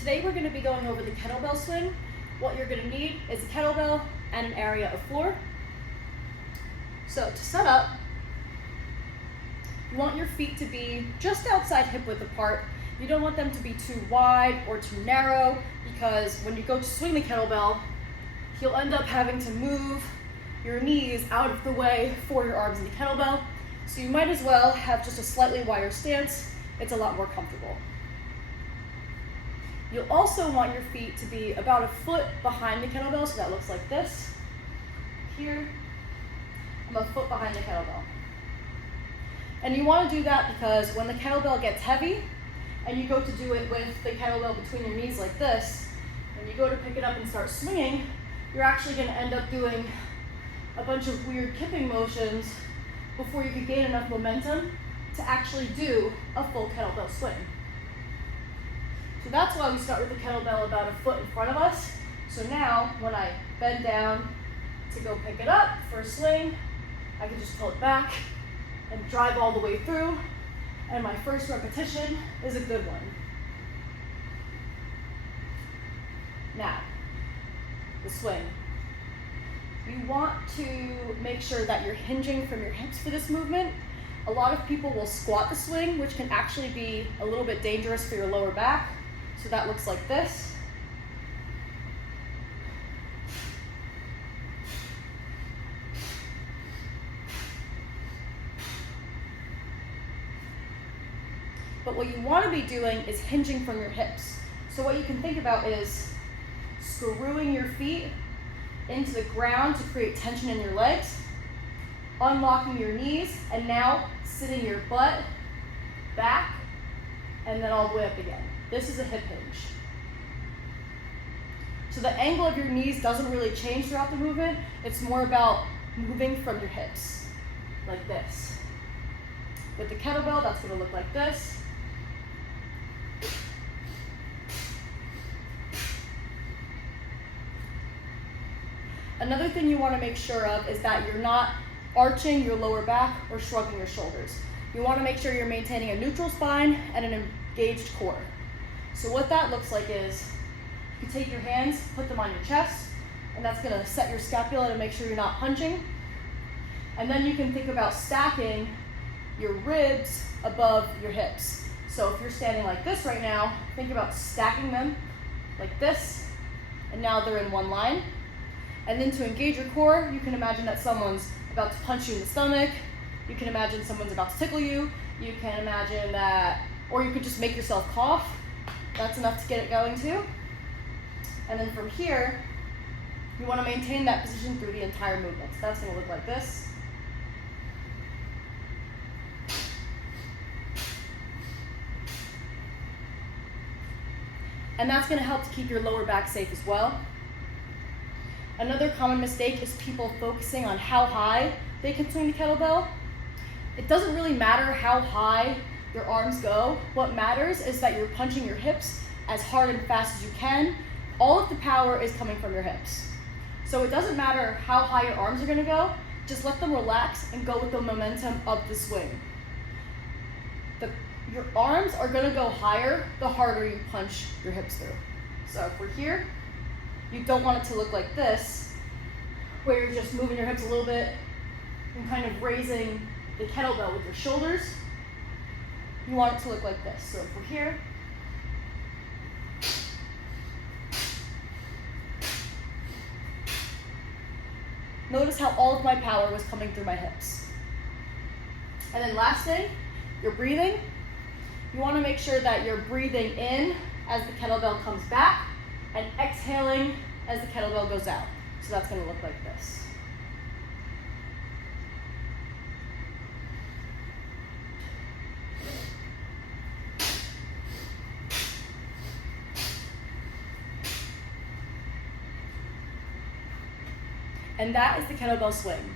Today we're going to be going over the kettlebell swing. What you're going to need is a kettlebell and an area of floor. So to set up, you want your feet to be just outside hip width apart. You don't want them to be too wide or too narrow, because when you go to swing the kettlebell, you'll end up having to move your knees out of the way for your arms in the kettlebell. So you might as well have just a slightly wider stance. It's a lot more comfortable. You'll also want your feet to be about a foot behind the kettlebell, so that looks like this. Here, I'm a foot behind the kettlebell. And you want to do that because when the kettlebell gets heavy, and you go to do it with the kettlebell between your knees like this, when you go to pick it up and start swinging, you're actually going to end up doing a bunch of weird kipping motions before you can gain enough momentum to actually do a full kettlebell swing. So that's why we start with the kettlebell about a foot in front of us. So now, when I bend down to go pick it up for a swing, I can just pull it back and drive all the way through. And my first repetition is a good one. Now, the swing. You want to make sure that you're hinging from your hips for this movement. A lot of people will squat the swing, which can actually be a little bit dangerous for your lower back. So that looks like this. But what you want to be doing is hinging from your hips. So what you can think about is screwing your feet into the ground to create tension in your legs, unlocking your knees, and now sitting your butt back, and then all the way up again. This is a hip hinge. So the angle of your knees doesn't really change throughout the movement. It's more about moving from your hips, like this. With the kettlebell, that's going to look like this. Another thing you want to make sure of is that you're not arching your lower back or shrugging your shoulders. You want to make sure you're maintaining a neutral spine and an engaged core. So what that looks like is, you take your hands, put them on your chest, and that's going to set your scapula to make sure you're not hunching. And then you can think about stacking your ribs above your hips. So if you're standing like this right now, think about stacking them like this, and now they're in one line. And then to engage your core, you can imagine that someone's about to punch you in the stomach. You can imagine someone's about to tickle you. You can imagine that, or you could just make yourself cough. That's enough to get it going too. And then from here, you want to maintain that position through the entire movement. So that's going to look like this. And that's going to help to keep your lower back safe as well. Another common mistake is people focusing on how high they can swing the kettlebell. It doesn't really matter how high your arms go. What matters is that you're punching your hips as hard and fast as you can. All of the power is coming from your hips. So it doesn't matter how high your arms are going to go, just let them relax and go with the momentum of the swing. Your arms are going to go higher the harder you punch your hips through. So if we're here, you don't want it to look like this, where you're just moving your hips a little bit and kind of raising the kettlebell with your shoulders. You want it to look like this. So if we're here, notice how all of my power was coming through my hips. And then last thing, you're breathing. You want to make sure that you're breathing in as the kettlebell comes back and exhaling as the kettlebell goes out. So that's going to look like this. And that is the kettlebell swing.